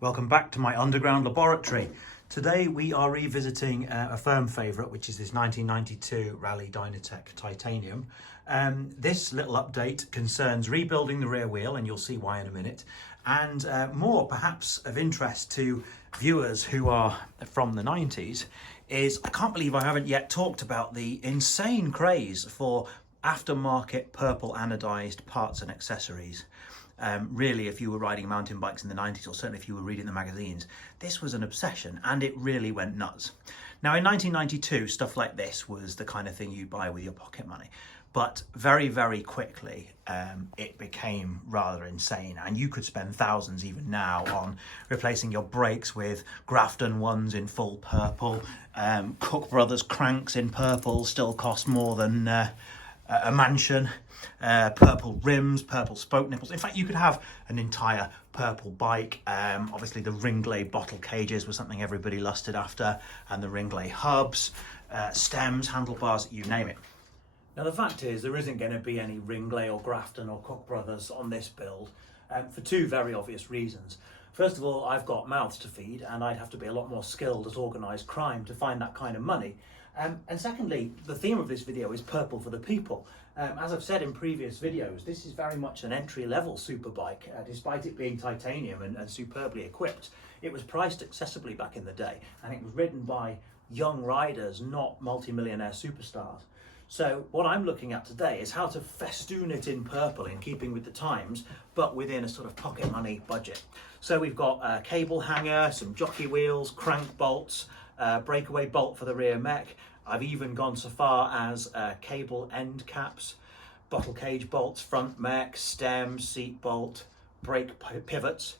Welcome back to my underground laboratory. Today we are revisiting a firm favourite, which is this 1992 Raleigh Dyna Tech Titanium. This little update concerns rebuilding the rear wheel, and you'll see why in a minute, and more perhaps of interest to viewers who are from the 90s is I can't believe I haven't yet talked about the insane craze for aftermarket purple anodised parts and accessories. Really, if you were riding mountain bikes in the 90s, or certainly if you were reading the magazines, this was an obsession and it really went nuts. Now in 1992, stuff like this was the kind of thing you buy with your pocket money. But very, very quickly, it became rather insane, and you could spend thousands even now on replacing your brakes with Grafton ones in full purple. Cook Brothers cranks in purple still cost more than a mansion. Purple rims, purple spoke nipples. In fact, you could have an entire purple bike. Obviously the Ringle bottle cages was something everybody lusted after, and the Ringle hubs, stems, handlebars, you name it. Now the fact is there isn't going to be any Ringle or Grafton or Cook Brothers on this build for two very obvious reasons. First of all, I've got mouths to feed, and I'd have to be a lot more skilled at organised crime to find that kind of money. And secondly, the theme of this video is purple for the people. As I've said in previous videos, this is very much an entry-level superbike, despite it being titanium and superbly equipped. It was priced accessibly back in the day, and it was ridden by young riders, not multi-millionaire superstars. So what I'm looking at today is how to festoon it in purple in keeping with the times, but within a sort of pocket money budget. So we've got a cable hanger, some jockey wheels, crank bolts, breakaway bolt for the rear mech. I've even gone so far as cable end caps, bottle cage bolts, front mech, stem, seat bolt, brake pivots,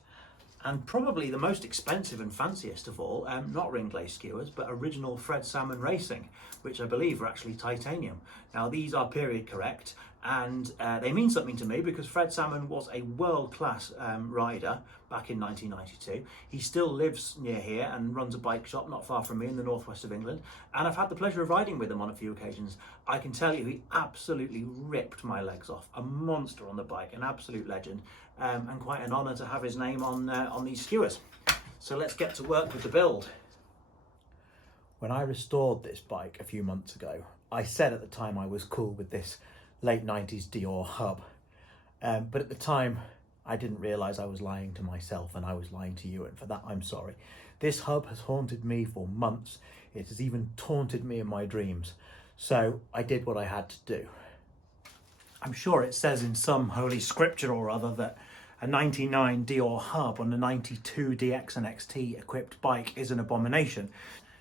and probably the most expensive and fanciest of all, not Ringle skewers, but original Fred Salmon Racing, which I believe are actually titanium. Now these are period correct, and they mean something to me because Fred Salmon was a world-class rider back in 1992. He still lives near here and runs a bike shop not far from me in the northwest of England, and I've had the pleasure of riding with him on a few occasions. I can tell you he absolutely ripped my legs off. A monster on the bike, an absolute legend, and quite an honour to have his name on these skewers. So let's get to work with the build. When I restored this bike a few months ago, I said at the time I was cool with this late 90s Dior hub, but at the time I didn't realise I was lying to myself, and I was lying to you, and for that I'm sorry. This hub has haunted me for months. It has even taunted me in my dreams, so I did what I had to do. I'm sure it says in some holy scripture or other that a 99 Dior hub on a 92 DX and XT equipped bike is an abomination.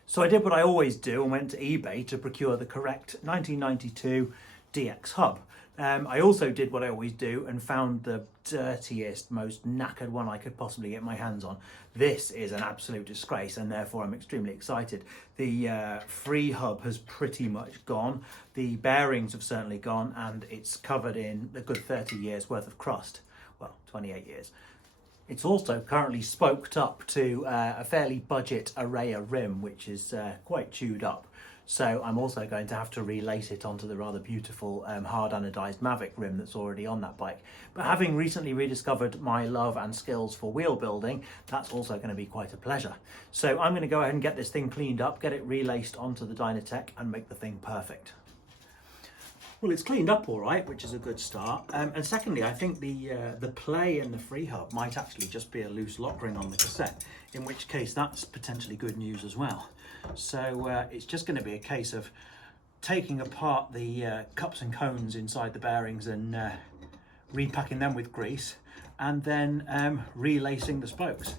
So I did what I always do and went to eBay to procure the correct 1992 DX hub. I also did what I always do and found the dirtiest, most knackered one I could possibly get my hands on. This is an absolute disgrace, and therefore I'm extremely excited. The free hub has pretty much gone. The bearings have certainly gone, and it's covered in a good 30 years worth of crust. Well, 28 years. It's also currently spoked up to a fairly budget Araya rim, which is quite chewed up. So I'm also going to have to relace it onto the rather beautiful hard anodised Mavic rim that's already on that bike. But having recently rediscovered my love and skills for wheel building, that's also going to be quite a pleasure. So I'm going to go ahead and get this thing cleaned up, get it relaced onto the Dyna Tech, and make the thing perfect. Well, it's cleaned up all right, which is a good start. And secondly, I think the play and the free hub might actually just be a loose lock ring on the cassette, in which case that's potentially good news as well. So it's just going to be a case of taking apart the cups and cones inside the bearings and repacking them with grease, and then relacing the spokes.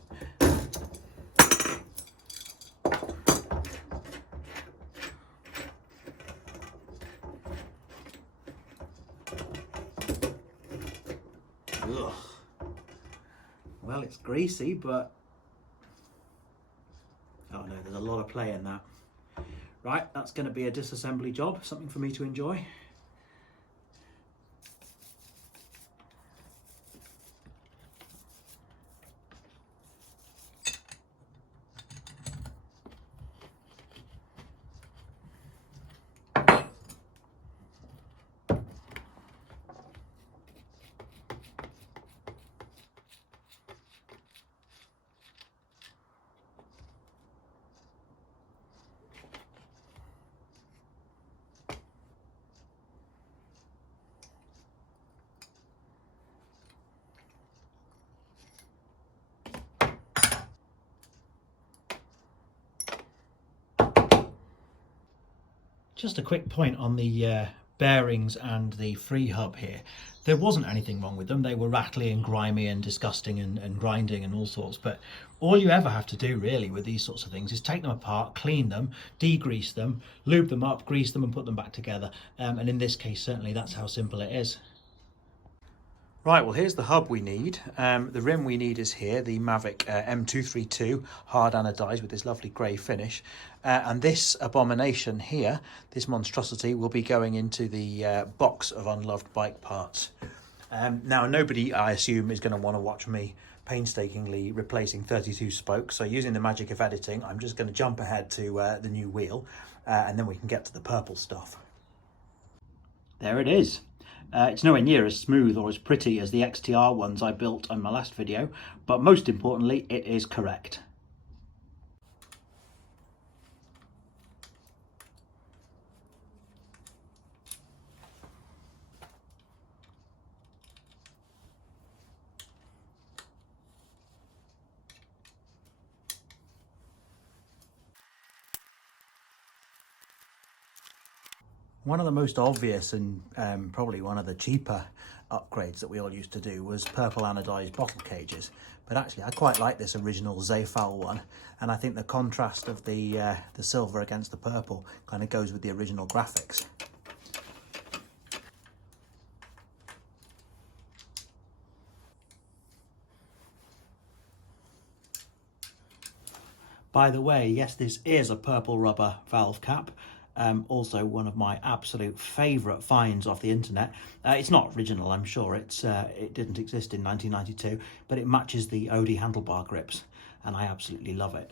Ugh. Well, it's greasy, but oh no, there's a lot of play in that. Right, that's going to be a disassembly job, something for me to enjoy. Just a quick point on the bearings and the free hub here. There wasn't anything wrong with them. They were rattly and grimy and disgusting and grinding and all sorts, but all you ever have to do really with these sorts of things is take them apart, clean them, degrease them, lube them up, grease them and put them back together. And in this case, certainly that's how simple it is. Right, well here's the hub we need. The rim we need is here, the Mavic M232 hard anodised with this lovely grey finish. And this abomination here, this monstrosity, will be going into the box of unloved bike parts. Now nobody, I assume, is going to want to watch me painstakingly replacing 32 spokes, so using the magic of editing, I'm just going to jump ahead to the new wheel and then we can get to the purple stuff. There it is. It's nowhere near as smooth or as pretty as the XTR ones I built on my last video, but most importantly, it is correct. One of the most obvious and probably one of the cheaper upgrades that we all used to do was purple anodised bottle cages. But actually I quite like this original Zafal one, and I think the contrast of the silver against the purple kind of goes with the original graphics. By the way, yes, this is a purple rubber valve cap. Also one of my absolute favourite finds off the internet. It's not original, I'm sure. It didn't exist in 1992, but it matches the Ogre handlebar grips, and I absolutely love it.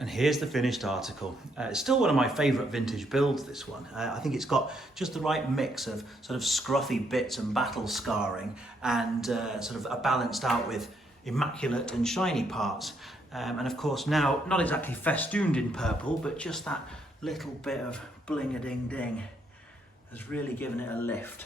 And here's the finished article. It's still one of my favourite vintage builds, this one. I think it's got just the right mix of sort of scruffy bits and battle scarring and sort of balanced out with immaculate and shiny parts. And of course now, not exactly festooned in purple, but just that little bit of bling-a-ding-ding has really given it a lift.